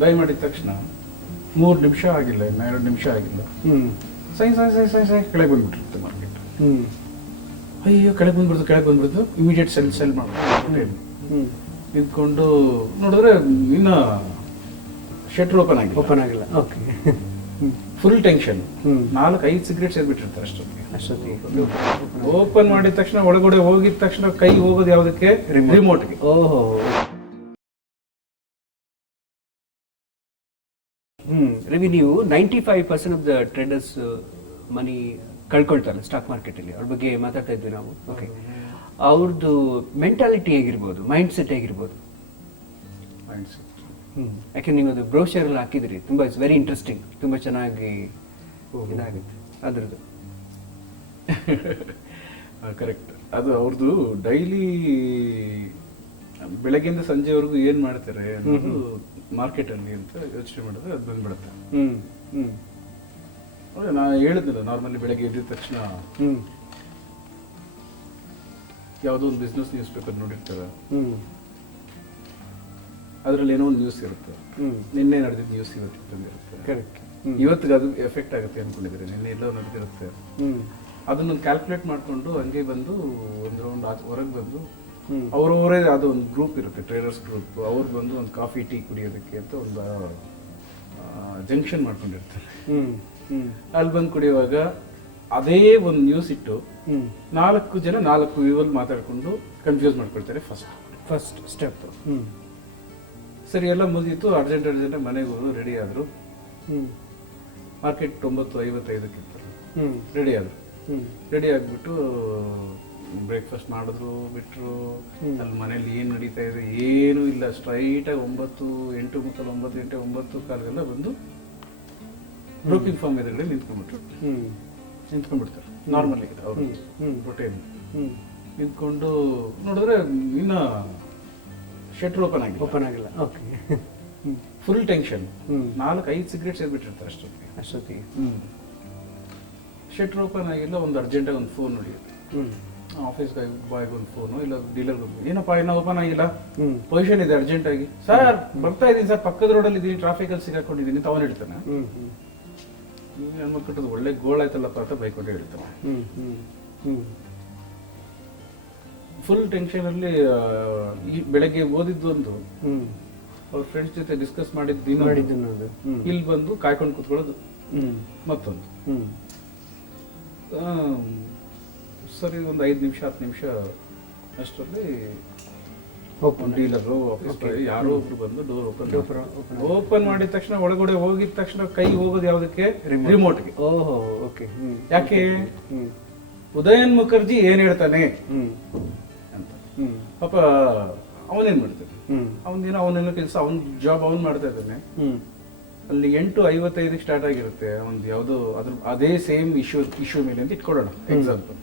By ಮಾಡಿದ ತಕ್ಷಣ 3 ನಿಮಿಷ ಆಗಿಲ್ಲ, 2 ನಿಮಿಷ ಆಗಿಲ್ಲ, ಸೈ ಕೆಳಗೆ ಬಂದ್ಬಿಟ್ಟಿರುತ್ತೆ ಮಾರ್ಕೆಟ್. ಅಯ್ಯೋ ಕೆಳಗೆ ಬಂದ್ಬಿಡ್ತು, ಇಮಿಡಿಯೇಟ್ ಸೆಲ್ ಮಾಡೋದು. ನಿಂತ್ಕೊಂಡು ನೋಡಿದ್ರೆ ಇನ್ನ ಶಟರ್ ಓಪನ್ ಆಗಿಲ್ಲ. Okay, full tension. 4-5 ಸಿಗರೇಟ್ ಸೇರ್ಬಿಟ್ಟಿರ್ತಾರೆ ಅಷ್ಟೊತ್ತಿಗೆ. ಓಪನ್ ಮಾಡಿದ ತಕ್ಷಣ ಒಳಗಡೆ ಹೋಗಿದ ತಕ್ಷಣ ಕೈ ಹೋಗೋದು ಯಾವುದಕ್ಕೆ? ರಿಮೋಟ್ಗೆ. ಓಹೋ. ರವಿ, ನೀವು 95% ಆಫ್ ದ ಟ್ರೇಡರ್ಸ್ ಮನಿ ಕಳ್ಕೊಳ್ತಾರೆ ಸ್ಟಾಕ್ ಮಾರ್ಕೆಟಲ್ಲಿ, ಅವ್ರ ಬಗ್ಗೆ ಮಾತಾಡ್ತಾ ಇದ್ವಿ ನಾವು. ಓಕೆ, ಅವ್ರದ್ದು ಮೆಂಟಾಲಿಟಿ ಹೇಗಿರ್ಬೋದು, ಮೈಂಡ್ ಸೆಟ್ ಹೇಗಿರ್ಬೋದು? ಯಾಕೆ ನೀವು ಅದು ಬ್ರೋಷರ್ ಎಲ್ಲ ಹಾಕಿದ್ರಿ, ತುಂಬ ಇಟ್ಸ್ ವೆರಿ ಇಂಟ್ರೆಸ್ಟಿಂಗ್, ತುಂಬ ಚೆನ್ನಾಗಿ ಇದಾಗುತ್ತೆ ಅದ್ರದ್ದು. ಕರೆಕ್ಟ್. ಅದು ಅವ್ರದ್ದು ಡೈಲಿ ಬೆಳಗ್ಗೆಯಿಂದ ಸಂಜೆವರೆಗೂ ಏನ್ ಮಾಡ್ತಾರೆ ಅನ್ನೋದು ಮಾರ್ಕೆಟ್ ಅಲ್ಲಿ ಅಂತ ಯೋಚನೆ ಮಾಡಿದ್ರೆ ಅದು ಬಂದ್ಬಿಡುತ್ತೆ. ನಾ ಹೇಳಿದ್ನಲ್ಲ, ನಾರ್ಮಲಿ ಬೆಳಗ್ಗೆ ಎದ್ದ ತಕ್ಷಣ ಯಾವುದೋ ಒಂದು ಬಿಸ್ನೆಸ್ ನ್ಯೂಸ್ ಪೇಪರ್ ನೋಡಿರ್ತಾರೆ, ಅದ್ರಲ್ಲಿ ಏನೋ ಒಂದು ನ್ಯೂಸ್ ಇರುತ್ತೆ, ನಿನ್ನೆ ನಡೆದಿದ್ದ ನ್ಯೂಸ್ ಇವತ್ತು ಬಂದಿರುತ್ತೆ. ಕರೆಕ್ಟ್. ಇವತ್ತಿಗೆ ಅದು ಎಫೆಕ್ಟ್ ಆಗುತ್ತೆ ಅನ್ಕೊಂಡಿದ್ರೆ, ನಿನ್ನೆ ಎಲ್ಲೋ ನಡೆದಿರುತ್ತೆ. ಅದನ್ನೊಂದು ಕ್ಯಾಲ್ಕುಲೇಟ್ ಮಾಡ್ಕೊಂಡು ಹಂಗೆ ಬಂದು ಒಂದು ರೌಂಡ್ ಹೊರಗೆ ಬಂದು ಅವರವರೇ ಅದು ಒಂದು ಗ್ರೂಪ್ ಇರುತ್ತೆ, ಟ್ರೇಡರ್ಸ್ ಗ್ರೂಪ್, ಅವ್ರು ಬಂದು ಒಂದು ಕಾಫಿ ಟೀ ಕುಡಿಯೋದಕ್ಕೆ ಅಂತ ಒಂದು ಜಂಕ್ಷನ್ ಮಾಡ್ಕೊಂಡಿರ್ತಾರೆ. ಅಲ್ಲಿ ಬಂದು ಕುಡಿಯುವಾಗ ಅದೇ ಒಂದು ನ್ಯೂಸ್ ಇಟ್ಟು 4 ಜನ 4 ವ್ಯೂವಲ್ಲಿ ಮಾತಾಡ್ಕೊಂಡು ಕನ್ಫ್ಯೂಸ್ ಮಾಡ್ಕೊಳ್ತಾರೆ. First step. ಸರಿ, ಎಲ್ಲ ಮುಗೀತು, ಅರ್ಜೆಂಟ್ ಮನೆಗೆ ಹೋದ್ರು, ರೆಡಿ ಆದ್ರು. ಮಾರ್ಕೆಟ್ 9:55 ರೆಡಿ ಆದ್ರು. ರೆಡಿ ಆಗ್ಬಿಟ್ಟು ಬ್ರೇಕ್ಫಾಸ್ಟ್ ಮಾಡಿದ್ರು, ಬಿಟ್ರು. ಅಲ್ಲಿ ಮನೇಲಿ ಏನ್ ನಡೀತಾ ಇದೆ ಏನೂ ಇಲ್ಲ, ಸ್ಟ್ರೈಟಾಗಿ 9:45 ಬಂದು ಬ್ರೋಕಿಂಗ್ ಫಾರ್ಮ್ ಎದುರುಗಡೆ ನಿಂತ್ಕೊಂಡ್ಬಿಡ್ತಾರೆ. ನಾರ್ಮಲ್ ಆಗಿದೆ ಅವರು ರೊಟೇನ್. ನಿಂತ್ಕೊಂಡು ನೋಡಿದ್ರೆ ಇನ್ನ ಶಟರ್ ಓಪನ್ ಆಗಿಲ್ಲ. Okay, full tension. 4-5 ಸಿಗರೇಟ್ ಸೇರ್ಬಿಟ್ಟಿರ್ತಾರೆ ಅಷ್ಟೊತ್ತಿಗೆ. ಶಟರ್ ಓಪನ್ ಆಗಿಲ್ಲ. ಒಂದು ಅರ್ಜೆಂಟಾಗಿ ಒಂದು ಫೋನ್ ಹೊಡಿಯುತ್ತೆ, ಆಫೀಸ್ ಬಾಯ್ಗೆ ಒಂದು ಫೋನು, ಇಲ್ಲ ಡೀಲರ್ಗೆ ಒಂದು. ಏನಪ್ಪ ಏನೋ ಓಪನ್ ಆಗಿಲ್ಲ, ಪೊಸಿಷನ್ ಇದೆ ಅರ್ಜೆಂಟ್ ಆಗಿ. ಸರ್ ಬರ್ತಾ ಇದ್ದೀನಿ ಸರ್, ಪಕ್ಕದ ರೋಡಲ್ಲಿ ಇದ್ದೀನಿ, ಟ್ರಾಫಿಕ್ ಅಲ್ಲಿ ಸಿಗಾಕೊಂಡಿದ್ದೀನಿ, ತವನ್ ಹೇಳ್ತಾನೆ. ಹೆಣ್ಮಕ್ಳು ಒಳ್ಳೆ ಗೋಳ್ ಆಯ್ತಲ್ಲಪ್ಪ ಅಂತ ಬೈಕೊಂಡು ಹೇಳ್ತಾನೆ. ಫುಲ್ ಟೆನ್ಷನ್ ಅಲ್ಲಿ ಬೆಳಗ್ಗೆ ಓದಿದ್ದು ಒಂದು, ಅವ್ರ ಫ್ರೆಂಡ್ಸ್ ಜೊತೆ ಡಿಸ್ಕಸ್ ಮಾಡಿದ್ದು ಇಲ್ಲಿ ಬಂದು ಕಾಯ್ಕೊಂಡು ಕೂತ್ಕೊಳ್ಳೋದು ಮತ್ತೊಂದು. ಸರಿ, ಒಂದು 5 ನಿಮಿಷ 10 ನಿಮಿಷ ಅಷ್ಟರಲ್ಲಿ ಡೀಲರು ಆಫೀಸ್ ಯಾರೋ ಒಬ್ರು ಬಂದು ಡೋರ್ ಓಪನ್ ಮಾಡಿದ ತಕ್ಷಣ ಒಳಗಡೆ ಹೋಗಿದ ತಕ್ಷಣ ಕೈ ಹೋಗೋದು ಯಾವುದಕ್ಕೆ? ರಿಮೋಟ್ಗೆ. ಓಹೋ, ಓಕೆ. ಯಾಕೆ? ಉದಯನ್ ಮುಖರ್ಜಿ ಏನ್ ಹೇಳ್ತಾನೆ ಅಂತ. ಪಾಪ ಅವನೇನ್ ಮಾಡ್ತಾನೆ, ಅವನೇನೋ ಕೆಲಸ, ಅವನ್ ಜಾಬ್ ಅವನ್ ಮಾಡ್ತಾ ಇದ್ದಾನೆ. ಅಲ್ಲಿ 8:55 ಸ್ಟಾರ್ಟ್ ಆಗಿರುತ್ತೆ ಒಂದು ಯಾವುದೋ ಅದೇ ಸೇಮ್ ಇಶ್ಯೂ ಮೇಲೆ ಅಂತ ಇಟ್ಕೊಳ್ಳೋಣ ಎಕ್ಸಾಂಪಲ್.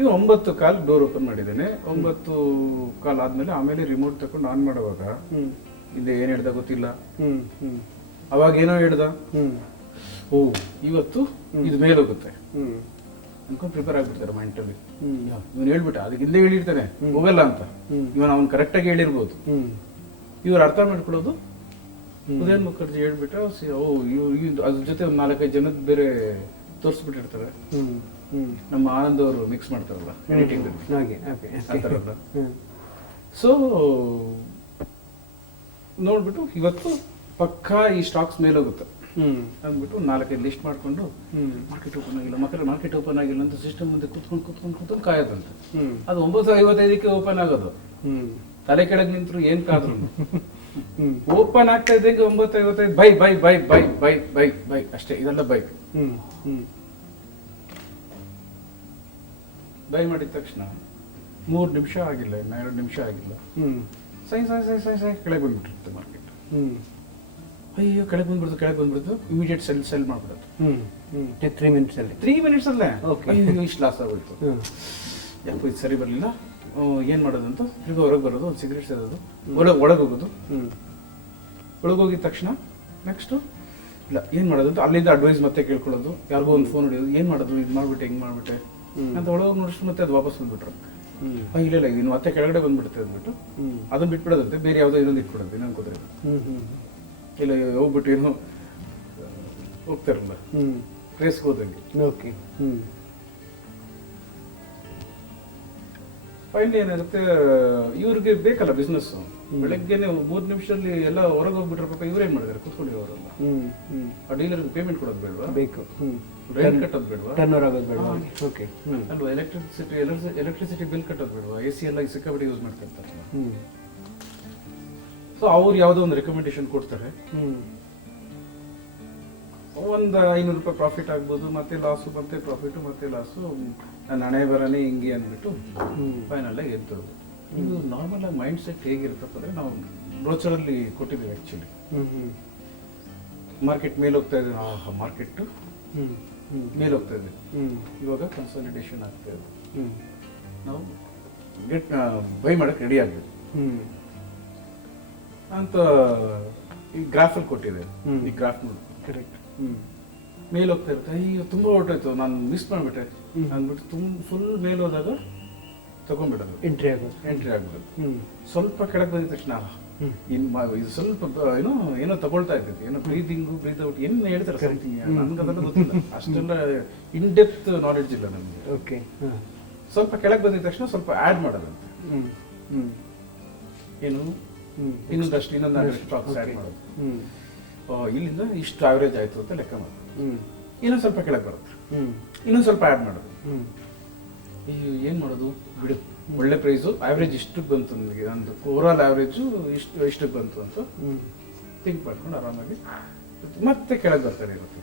ಇವ್ 9:15 ಡೋರ್ ಓಪನ್ ಮಾಡಿದ್ದೇನೆ. 9:15 ಆದ್ಮೇಲೆ ಆಮೇಲೆ ರಿಮೋಟ್ ತಕೊಂಡು ಆನ್ ಮಾಡುವಾಗ ಹಿಂದೆ ಏನ್ ಹೇಳ್ದ ಗೊತ್ತಿಲ್ಲ, ಅವಾಗ ಏನೋ ಹೇಳ್ದ, ಓ ಇವತ್ತು ಇದು ಮೇಲೆ ಹೋಗುತ್ತೆ ಅನ್ಕೊಂಡು ಪ್ರಿಪೇರ್ ಆಗ್ಬಿಡ್ತಾರೆ ಮೈಂಡಲ್ಲಿ. ಇವನು ಹೇಳ್ಬಿಟ್ಟ, ಅದಕ್ಕೆ ಹಿಂದೆ ಹೇಳಿರ್ತಾನೆ ಹೋಗಲ್ಲ ಅಂತ, ಇವನ್ ಅವ್ನು ಕರೆಕ್ಟಾಗಿ ಹೇಳಿರ್ಬೋದು. ಇವ್ರು ಅರ್ಥ ಮಾಡ್ಕೊಳ್ಳೋದು ಉದಯನ್ ಮುಖರ್ಜಿ ಹೇಳ್ಬಿಟ್ಟ, ಅದ್ರ ಜೊತೆ ಒಂದು 4-5 ಜನದ ಬೇರೆ ತೋರಿಸ್ಬಿಟ್ಟಿರ್ತಾರೆ. ನಮ್ಮ ಆನಂದ್ ಅವರು ಮಿಕ್ಸ್ ಮಾಡ್ತಾರಲ್ಲ ಎಡಿಟಿಂಗ್ ಆತರಲ್ಲ. ಸೊ ನೋಡ್ಬಿಟ್ಟು ಇವತ್ತು ಪಕ್ಕಾ ಈ ಸ್ಟಾಕ್ಸ್ ಮೇಲೆ ಹೋಗುತ್ತೆ ಅಂದ್ಬಿಟ್ಟು 4-5 ಲಿಸ್ಟ್ ಮಾಡ್ಕೊಂಡು ಮಾರ್ಕೆಟ್ ಓಪನ್ ಆಗಿಲ್ಲ ಅಂತ ಸಿಸ್ಟಮ್ ಮುಂದೆ ಕೂತ್ಕೊಂಡು ಕಾಯೋದಂತೆ. ಅದು 9:55 ಓಪನ್ ಆಗೋದು. ತಲೆ ಕೆಳಗೆ ನಿಂತರು ಏನ್ ಕಾದ್ರು ಓಪನ್ ಆಗ್ತಾ ಇದ್ದಂಗೆ 9:55 bye bye bye bye bye bye bye ಅಷ್ಟೇ. ಇದೆಲ್ಲ ಬೈ ಬೈ ಮಾಡಿದ ತಕ್ಷಣ 3 ನಿಮಿಷ ಆಗಿಲ್ಲ, 2 ನಿಮಿಷ ಆಗಿಲ್ಲ, ಸೈ ಕೆಳಗೆ ಬಂದ್ಬಿಟ್ಟಿರುತ್ತೆ ಮಾರ್ಕೆಟ್. ಅಯ್ಯೋ ಕೆಳಗೆ ಬಂದ್ಬಿಡ್ತು, ಇಮಿಡಿಯೇಟ್ ಸೆಲ್ ಮಾಡ್ಬಿಡೋದು. 3 ಮಿನಿಟ್ಸ್ ಅಲ್ಲೇ ಇಷ್ಟು ಲಾಸ್ ಆಗೋಯ್ತು. ಯಾಕೋ ಇದು ಸರಿ ಬರಲಿಲ್ಲ, ಏನ್ ಮಾಡೋದು ಅಂತ ತಿರ್ಗಿ ಹೊರಗೆ ಬರೋದು, ಒಂದು ಸಿಗರೇಟ್ ಸೇರೋದು, ಒಳಗೆ ಹೋಗೋದು. ಒಳಗೋಗಿದ ತಕ್ಷಣ ನೆಕ್ಸ್ಟ್ ಇಲ್ಲ ಏನ್ ಮಾಡೋದು ಅಂತ ಅಲ್ಲಿಂದ ಅಡ್ವೈಸ್ ಮತ್ತೆ ಕೇಳ್ಕೊಳ್ಳೋದು, ಯಾರಿಗೋ ಒಂದು ಫೋನ್ ಹೊಡಿಯೋದು, ಏನ್ ಮಾಡೋದು, ಇದು ಮಾಡ್ಬಿಟ್ಟೆ ಹಿಂಗ್ ಮಾಡ್ಬಿಟ್ಟೆ ಅಂತ ಒಳಗೋಗಿ ನೋಡಿಷ್ಟು ಮತ್ತೆ ಅದು ವಾಪಸ್ ಬಂದ್ಬಿಟ್ರು. ಇಲ್ಲ ಇನ್ನು ಮತ್ತೆ ಕೆಳಗಡೆ ಬಂದ್ಬಿಡುತ್ತೆ ಅಂದ್ಬಿಟ್ಟು ಅದನ್ನ ಬಿಟ್ಬಿಡೋದಂತೆ, ಬೇರೆ ಯಾವುದೋ ಇದೊಂದು ಇಟ್ಬಿಡೋದು ಇನ್ನೊಂದು ಕುದುರೆ. ಇಲ್ಲ ಹೋಗ್ಬಿಟ್ಟು ಏನೋ ಹೋಗ್ತಾರಲ್ಲ ರೇಸ್ಗೆ ಹೋದಂಗೆ. ಓಕೆ. ಫೈನಲಿ ಏನಾಗುತ್ತೆ, ಇವ್ರಿಗೆ ಬೇಕಲ್ಲ ಬಿಸ್ನೆಸ್. ಬೆಳಗ್ಗೆನೆ 3 ನಿಮಿಷದಲ್ಲಿ ಎಲ್ಲ ಹೊರಗೆ ಹೋಗ್ಬಿಟ್ರೆ ಪಾಪ ಇವ್ರೇನ್ ಮಾಡಿದಾರೆ, ಕೂತ್ಕೊಳ್ಳಿ ಅವರೆಲ್ಲ. ಆ ಡೀಲರ್ಗೆ ಪೇಮೆಂಟ್ ಕೊಡೋದು ಬೇಡವಾ, ಬೇಕು ರೆಂಟ್ ಕಟ್ಟೋದು ಬೇಡವಾ, ಟರ್ನ್ ಓವರ್ ಆಗೋದು ಬೇಡವಾ, ಓಕೆ ಅಲ್ವಾ, ಎಲೆಕ್ಟ್ರಿಸಿಟಿ ಬಿಲ್ ಕಟ್ಟೋದು ಬೇಡವಾ, AC ಎಲ್ಲ ಸಿಕ್ಕಾಪಟ್ಟೆ ಯೂಸ್ ಮಾಡ್ತಿರ್ತಾರಲ್ಲ. ಸೊ ಅವ್ರು ಯಾವುದೋ ಒಂದು ರೆಕಮೆಂಡೇಶನ್ ಕೊಡ್ತಾರೆ, ಒಂದು 500 ರೂಪಾಯಿ ಪ್ರಾಫಿಟ್ ಆಗ್ಬೋದು, ಮತ್ತೆ ಲಾಸು, ಮತ್ತೆ ಪ್ರಾಫಿಟ್, ಮತ್ತೆ ಲಾಸು, ನನ್ನ ಹಣೆ ಬರನೇ ಹಿಂಗೆ ಅಂದ್ಬಿಟ್ಟು ಫೈನಲ್ ಆಗಿ ಎದ್ದು. ಇದು ನಾರ್ಮಲ್ ಆಗಿ ಮೈಂಡ್ ಸೆಟ್ ಹೇಗಿರುತ್ತಪ್ಪ ಅಂದ್ರೆ, ನಾವು ಬ್ರೋಚರಲ್ಲಿ ಕೊಟ್ಟಿದ್ದೀವಿ ಆ್ಯಕ್ಚುಲಿ. ಮಾರ್ಕೆಟ್ ಮೇಲೆ ಹೋಗ್ತಾ ಇದೆ, ಮಾರ್ಕೆಟ್ ಮೇಲೆ ಹೋಗ್ತಾ ಇದೆ, ಇವಾಗ ಕನ್ಸಾಲಿಡೇಷನ್ ಆಗ್ತಾ ಇದೆ, ನಾವು ಬೈ ಮಾಡಕ್ಕೆ ರೆಡಿ ಆಗಬೇಕು ಅಂತ ಈ ಗ್ರಾಫಲ್ಲಿ ಕೊಟ್ಟಿದೆ. ಈ ಗ್ರಾಫ್ ನೋಡಿ, ಕರೆಕ್ಟ್ ಮೇಲೆ ಹೋಗ್ತಾ ಇರುತ್ತೆ. ಅಯ್ಯೋ ತುಂಬಾ ಹೊರಟೋಯ್ತು, ನಾನು ಮಿಸ್ ಮಾಡಿಬಿಟ್ಟೆ ಅಂದ್ಬಿಟ್ಟು ಫುಲ್ ಮೇಲೆ ಹೋದಾಗ ತಗೊಂಡ್ಬಿಡೋದು, ಎಂಟ್ರಿ ಆಗ್ಬಿಡೋದು. ಸ್ವಲ್ಪ ಕೆಳಗೆ ಬಂದಿದ ತಕ್ಷಣ ಇದು ಸ್ವಲ್ಪ ಏನೋ ತಗೊಳ್ತಾ ಇರ್ತೈತಿ, ಏನೋ ಬ್ರೀತ್ ಔಟ್ ಏನು ಹೇಳ್ತಾರೆ ಸಮಥಿಂಗ್, ನನ್ಗದೆಲ್ಲ ಗೊತ್ತಿಲ್ಲ, ಅಷ್ಟೆಲ್ಲ ಇನ್ ಡೆಪ್ತ್ ನಾಲೆಡ್ಜ್ ಇಲ್ಲ ನಮಗೆ. ಓಕೆ. ಸ್ವಲ್ಪ ಕೆಳಗೆ ಬಂದಿದ ತಕ್ಷಣ ಸ್ವಲ್ಪ ಆ್ಯಡ್ ಮಾಡೋದಂತೆ, ಏನು ಇನ್ನೊಂದು ಸ್ಟಾಕ್ಸ್ ಆ್ಯಡ್ ಮಾಡೋದು. ಇಲ್ಲಿಂದ ಇಷ್ಟು ಆವರೇಜ್ ಆಯ್ತು ಅಂತ ಲೆಕ್ಕ ಮಾಡೋದು, ಇನ್ನೊಂದು ಸ್ವಲ್ಪ ಕೆಳಗೆ ಬರುತ್ತೆ, ಇನ್ನೊಂದು ಸ್ವಲ್ಪ ಆ್ಯಡ್ ಮಾಡೋದು. ಏನು ಮಾಡೋದು ಬಿಡು, ಒಳ್ಳೆ ಪ್ರೈಸು, ಆವ್ರೇಜ್ ಇಷ್ಟಕ್ಕೆ ಬಂತು ನನಗೆ, ನಂದು ಓವರಾಲ್ ಆವ್ರೇಜು ಇಷ್ಟಕ್ಕೆ ಬಂತು ಅಂತ ಥಿಂಕ್ ಮಾಡ್ಕೊಂಡು ಆರಾಮಾಗಿ ಮತ್ತೆ ಕೆಳಗೆ ಬರ್ತಾರೆ ಇರುತ್ತೆ.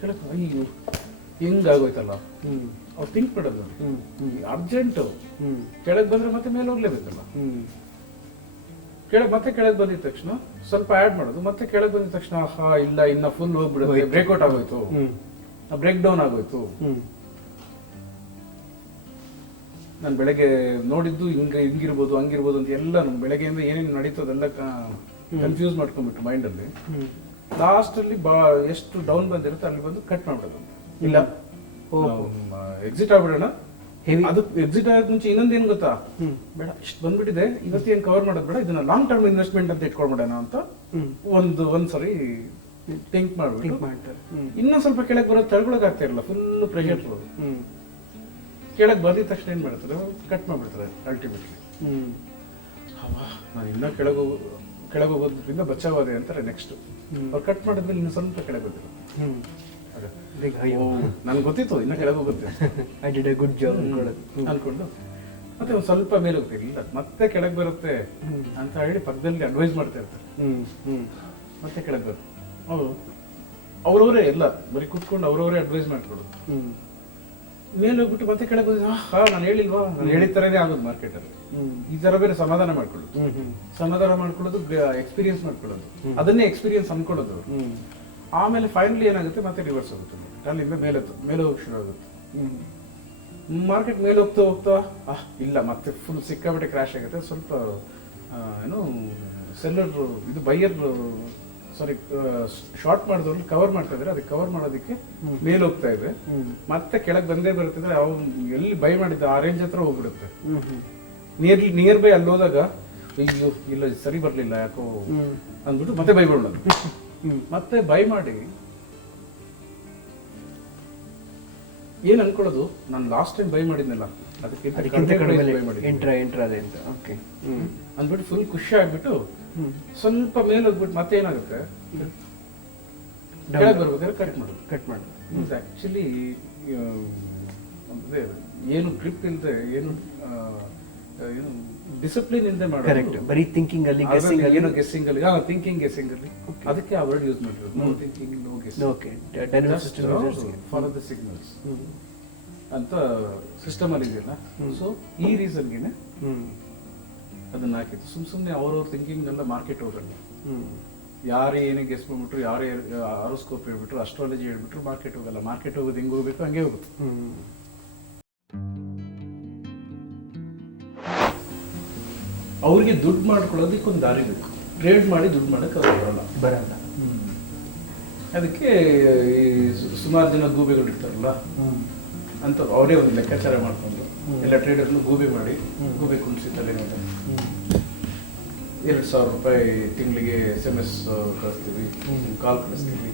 ಕೆಳಗೆ ಅಯ್ಯೋ ಹೆಂಗಾಗೋಯ್ತಲ್ಲ ಅವ್ರು ಥಿಂಕ್ ಮಾಡೋದು, ಅರ್ಜೆಂಟು ಕೆಳಗೆ ಬಂದರೆ ಮತ್ತೆ ಮೇಲೆ ಹೋಗ್ಲೇಬೇಕಲ್ಲ. ಮತ್ತೆ ಕೆಳಗೆ ಬಂದಿದ ತಕ್ಷಣ ಸ್ವಲ್ಪ ಆ್ಯಡ್ ಮಾಡೋದು, ಮತ್ತೆ ಕೆಳಗೆ ಬಂದಿದ ತಕ್ಷಣ ಇಲ್ಲ ಇನ್ನ ಫುಲ್ ಹೋಗ್ಬಿಡುತ್ತೆ, ಬ್ರೇಕ್ಔಟ್ ಆಗೋಯ್ತು, ಬ್ರೇಕ್ ಡೌನ್ ಆಗೋಯ್ತು. ನಾನು ಬೆಳಗ್ಗೆ ನೋಡಿದ್ದು ಹಿಂಗಿರ್ಬೋದು ಹಂಗಿರ್ಬೋದು ಅಂತ ಎಲ್ಲ ನಮ್ಮ ಬೆಳಗ್ಗೆಯಿಂದ ಏನೇನು ನಡೀತದೆಲ್ಲ ಕನ್ಫ್ಯೂಸ್ ಮಾಡ್ಕೊಂಡ್ಬಿಟ್ಟು ಮೈಂಡಲ್ಲಿ. ಲಾಸ್ಟಲ್ಲಿ ಎಷ್ಟು ಡೌನ್ ಬಂದಿರುತ್ತೆ ಅಲ್ಲಿ ಬಂದು ಕಟ್ ಮಾಡ್ಬಿಡೋದು. ಇಲ್ಲ ಎಕ್ಸಿಟ್ ಆಗ್ಬಿಡೋಣ, ಅದು ಎಕ್ಸಿಟ್ ಆಗೋದ್ ಮುಂಚೆ ಇನ್ನೊಂದೇನು ಗೊತ್ತಾ, ಬೇಡ ಇಷ್ಟು ಬಂದ್ಬಿಟ್ಟಿದೆ ಇವತ್ತೇನು ಕವರ್ ಮಾಡೋದು ಬೇಡ, ಇದನ್ನ ಲಾಂಗ್ ಟರ್ಮ್ ಇನ್ವೆಸ್ಟ್ಮೆಂಟ್ ಅಂತ ಇಟ್ಕೊಳ್ಬೇಡ ಅಂತ ಒಂದ್ಸರಿ ಥಿಂಕ್ ಮಾಡ್ಬಿಟ್ಟು ಇನ್ನೊಂದ್ ಸ್ವಲ್ಪ ಕೆಳಗೆ ಬರೋದು ತಳ್ಕೊಳಕ್ ಆಗ್ತಾ ಇರಲ್ಲ, ಫುಲ್ ಪ್ರೆಷರ್ ಕೆಳಗೆ ಬಂದಿದ ತಕ್ಷಣ ಏನ್ ಮಾಡ್ತಾರೆ, ಕಟ್ ಮಾಡ್ಬಿಡ್ತಾರೆ ಅಲ್ಟಿಮೇಟ್ಲಿ. ನಾನು ಇನ್ನೂ ಕೆಳಗೆ ಹೋಗೋದ್ರಿಂದ ಬಚಾವಾದೆ ಅಂತಾರೆ. ನೆಕ್ಸ್ಟ್ ಅವ್ರು ಕಟ್ ಮಾಡಿದ್ಮೇಲೆ ಇನ್ನು ಸ್ವಲ್ಪ ಕೆಳಗೆ ಬಂದಿರುತ್ತೆ, ನನ್ಗೆ ಗೊತ್ತಿತ್ತು ಇನ್ನ ಕೆಳಗೆ ಹೋಗುತ್ತೆ, I did A good job ಅನ್ಕೊಂಡು ಮತ್ತೆ ಒಂದು ಸ್ವಲ್ಪ ಮೇಲೆ ಹೋಗ್ತೀವಿ, ಇಲ್ಲ ಮತ್ತೆ ಕೆಳಗೆ ಬರುತ್ತೆ ಅಂತ ಹೇಳಿ ಪಕ್ಕದಲ್ಲಿ ಅಡ್ವೈಸ್ ಮಾಡ್ತಾ ಇರ್ತಾರೆ. ಮತ್ತೆ ಕೆಳಗೆ ಬರುತ್ತೆ, ಅವ್ರವರೇ ಎಲ್ಲ ಬರೀ ಕುತ್ಕೊಂಡು ಅವ್ರವರೇ ಅಡ್ವೈಸ್ ಮಾಡ್ಕೊಡೋದು. ಮೇಲೆ ಹೋಗ್ಬಿಟ್ಟು ಮತ್ತೆ ಕೆಳಗೆ ಬಂದ ನಾನು ಹೇಳಿಲ್ವಾ, ನಾನು ಹೇಳಿದ ಥರನೇ ಆಗೋದು ಮಾರ್ಕೆಟಲ್ಲಿ. ಈ ಥರ ಬೇರೆ ಸಮಾಧಾನ ಮಾಡ್ಕೊಳ್ಳೋದು, ಎಕ್ಸ್ಪೀರಿಯನ್ಸ್ ಮಾಡ್ಕೊಳ್ಳೋದು, ಅದನ್ನೇ ಎಕ್ಸ್ಪೀರಿಯನ್ಸ್ ಅನ್ಕೊಳ್ಳೋದು. ಆಮೇಲೆ ಫೈನಲಿ ಏನಾಗುತ್ತೆ, ಮತ್ತೆ ರಿವರ್ಸ್ ಆಗುತ್ತೆ, ಅಲ್ಲಿಂದ ಮೇಲೆ ಹೋಗಿ ಶುರು ಆಗುತ್ತೆ. ಮಾರ್ಕೆಟ್ ಮೇಲೆ ಹೋಗ್ತಾ ಇಲ್ಲ ಮತ್ತೆ ಫುಲ್ ಸಿಕ್ಕಾಬಿಟ್ಟೆ ಕ್ರಾಶ್ ಆಗುತ್ತೆ. ಸ್ವಲ್ಪ ಏನು ಸೆಲ್ಲರ್ ಇದು ಬೈಯರ್ ಸಾರಿ ಶಾರ್ಟ್ ಮಾಡಿದವ್ರು ಕವರ್ ಮಾಡ್ತಾ ಇದ್ರೆ, ಅದಕ್ಕೆ ಕವರ್ ಮಾಡೋದಕ್ಕೆ ಮೇಲೆ ಹೋಗ್ತಾ ಇದೆ, ಮತ್ತೆ ಕೆಳಗೆ ಬಂದೇ ಬರುತ್ತಿದ್ರೆ ಅವ್ನು ಎಲ್ಲಿ ಬೈ ಮಾಡಿದ್ದ ಆ ರೇಂಜ್ ಹತ್ರ ಹೋಗ್ಬಿಡುತ್ತೆ. ನಿಯರ್ ಬೈ ಅಲ್ಲಿ ಹೋದಾಗ ಅಯ್ಯೋ ಇಲ್ಲ ಸರಿ ಬರ್ಲಿಲ್ಲ ಯಾಕೋ ಅಂದ್ಬಿಟ್ಟು ಮತ್ತೆ ಬೈ ಮಾಡೋದು. ಮತ್ತೆ ಬೈ ಮಾಡಿ ಏನ್ ಅನ್ಕೊಳ್ಳೋದು, ನಾನು ಲಾಸ್ಟ್ ಟೈಮ್ ಬೈ ಮಾಡಿದ್ನಲ್ಲ ಅದಕ್ಕಿಂತ ಅಂದ್ಬಿಟ್ಟು ಫುಲ್ ಖುಷಿ ಆಗ್ಬಿಟ್ಟು ಸ್ವಲ್ಪ ಮೇಲೆ ಹೋಗ್ಬಿಟ್ಟು ಮತ್ತೆ ಏನಾಗುತ್ತೆ, ಕೆಳಗೆ ಬರ್ಬೇಕಾದ್ರೆ ಕಟ್ ಮಾಡೋದು. ಆಕ್ಚುಲಿ ಏನು ಗ್ರಿಪ್ ಇಲ್ಲದೆ, ಏನು ಡಿಸಿಪ್ಲಿನ್ ಇಲ್ಲದೆ ಮಾಡೋದು, ಬರೀ ಥಿಂಕಿಂಗ್ ಅಲ್ಲಿ ಗೆಸ್ಸಿಂಗ್ ಅಲ್ಲಿ ಅದಕ್ಕೆ ಆ ವರ್ಡ್ ಯೂಸ್ ಮಾಡಿರೋದು, no thinking no guessing, follow the signals ಅಂತ ಸಿಸ್ಟಮ್ ಅಲ್ಲಿ ಇದೆಯಲ್ಲ. ಸೊ ಈ ರೀಸನ್ಗೆನೆ ಅದನ್ನ ಹಾಕಿದ್ದು. ಸುಮ್ಮನೆ ಅವ್ರವ್ರ ಥಿಂಕಿಂಗ್ ಎಲ್ಲ ಮಾರ್ಕೆಟ್ ಹೋಗಲ್ಲ, ಯಾರೇ ಏನೇ ಗೆಸ್ ಮಾಡ್ಬಿಟ್ರು, ಯಾರೇ ಆರೋಸ್ಕೋಪ್ ಹೇಳ್ಬಿಟ್ರು, ಅಸ್ಟ್ರಾಲಜಿ ಹೇಳ್ಬಿಟ್ರು ಮಾರ್ಕೆಟ್ ಹೋಗಲ್ಲ. ಮಾರ್ಕೆಟ್ ಹೋಗೋದು ಹೆಂಗೆ ಹೋಗ್ಬೇಕು ಹಂಗೆ ಹೋಗುತ್ತೆ. ಅವ್ರಿಗೆ ದುಡ್ಡು ಮಾಡ್ಕೊಳ್ಳೋದಕ್ಕೆ ಒಂದು ದಾರಿ ಬೇಕು, ಟ್ರೇಡ್ ಮಾಡಿ ದುಡ್ಡು ಮಾಡಕ್ಕೆ ಅವ್ರು ಬರಲ್ಲ. ಅದಕ್ಕೆ ಸುಮಾರು ಜನ ಗೂಬೆಗಳು ಇರ್ತಾರಲ್ಲ ಅಂತ ಅವರೇ ಒಂದು ಲೆಕ್ಕಾಚಾರ ಮಾಡ್ಕೊಂಡು ಎಲ್ಲ ಟ್ರೇಡರ್ನು ಗೂಬೆ ಮಾಡಿ, ಗೂಬೆ ಕುಣಿಸಿ ತಲೆ 2,000 ರೂಪಾಯಿ ತಿಂಗಳಿಗೆ SMS ಕಳಿಸ್ತೀವಿ, ಕಾಲ್ ಕಳಿಸ್ತೀವಿ.